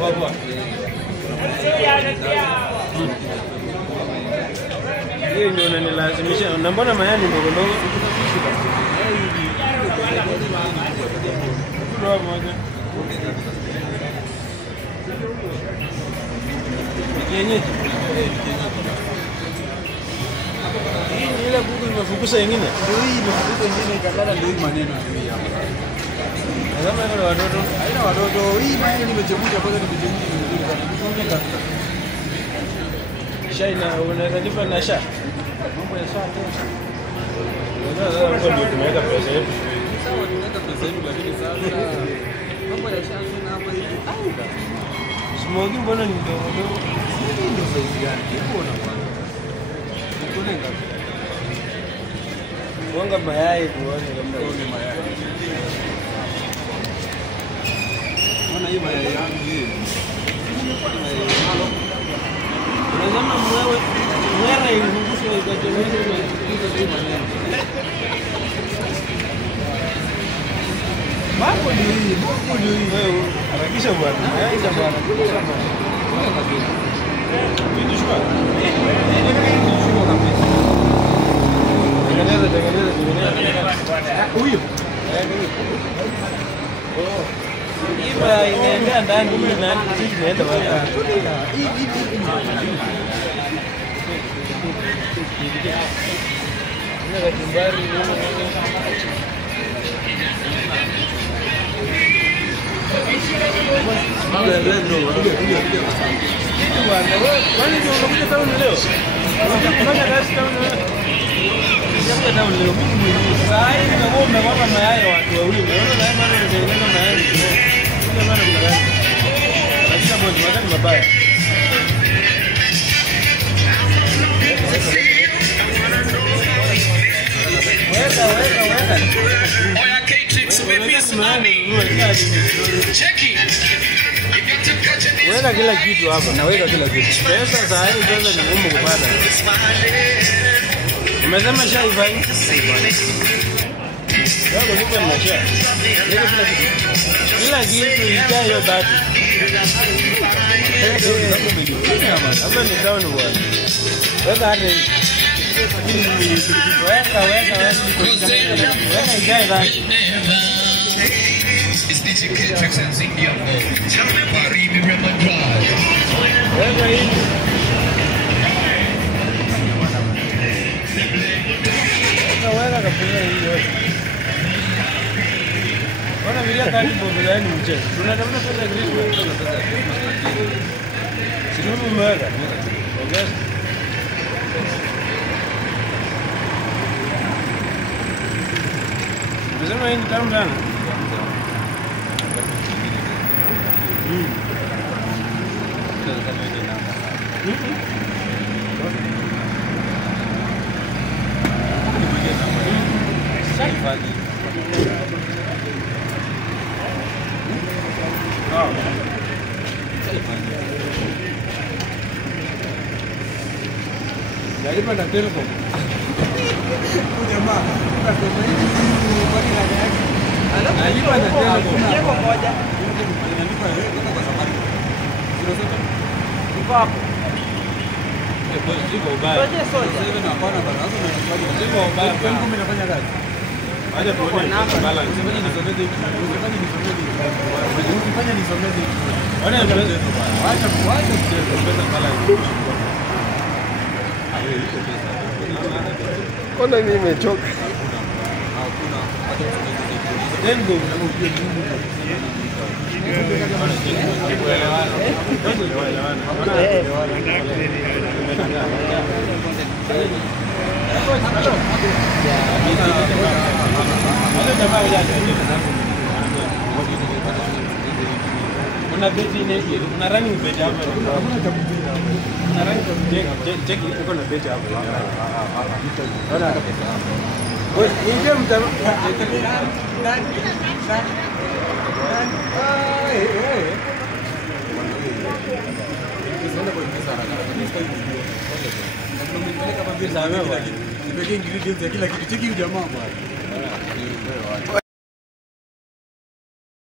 Baba. Hii ndio unanilazimisha. Na mbona mayai ndogo ndogo? Ndio moja. Yenyewe. Hii ni ile kuku imefukusa nyingine. Ndio hii imefukusa nyingine ikalala ndio hii maneno ndio hapa. Kama wale watoto, haina watoto. Hii mayai nimechemsha kwanza nimechemsha vizuri sana. Shaina unaweza nipa na sha. Mambo ya sha tu. Sasa ndio tumeweka pesa yetu. Sawa tunaweka pesa yetu lakini sasa mambo ya sha tuna hapa hivi. Smogi mbona ni ndogo ndogo? Hii ndio size gani? Hebu ona kwanza. Tuone ngapi? Mwanga mayai tuone kama Tuone mayai. Ona hii mayai yangu hii. unasema mwera ilungusha ikatengeneza hii maneno. Mambo ndio hii. Wewe harakisha bwana. Harakisha bwana. Tengeneza. Huyo. Iba inaenda ndani hii na sisi tunaenda wapi? Kuna kachumbari kwani ndio unakuja town leo? Unataka kufanya kazi town leo? Unataka town leo mimi saa hii naomba kwamba mayai watu wawili. Unaona na maana ndio mayai. Ndio maana kuna gani? Lazima moja magari mabaya. Weka. Oya K-Trix umepiss nani? Cheki. Weka kila kitu hapa. Naweka kila kitu. Pesa saa hii pesa ni ngumu kupata. Umesema chai fanya? Ndio nipo na chai. Kila kitu ijayo hiyo bado. Hapa ni town bwana. Sasa hata weka ijayo bado. It's DJ K-Trix and India Mode. Tell me about Remy Ramadan. Weka hii. Weka kabisa hii yote. Ona vile kadi bobo gani mchezo. Tunatafuta pesa green. Sio mmega. Ongeza. Unasema hii ni tamu sana. Nalipa na Telcom. Jamaa, unasema hivi kwa nini haja yake? Nalipa na Telcom. Yeko moja. Nalipa kutoka kwa Safari. Iko hapo. Siko ubaya. Soja. Sasa na hapana bana, sasa unafanya. Siko ubaya. Kwa nini unafanya kazi? Baada tuone balance. Usifanye nisomeze hivi. Usifanye nisomeze hivi. Ona pesa. Acha kucheza. Pesa balance. Ona mimi nimechoka. Hakuna hata Then go. Una beti neki, una running beti hapo. Una running check iko na beti hapo. Ona. Wewe ingia mtama. Kila kitu. Cheki jamaa bwana.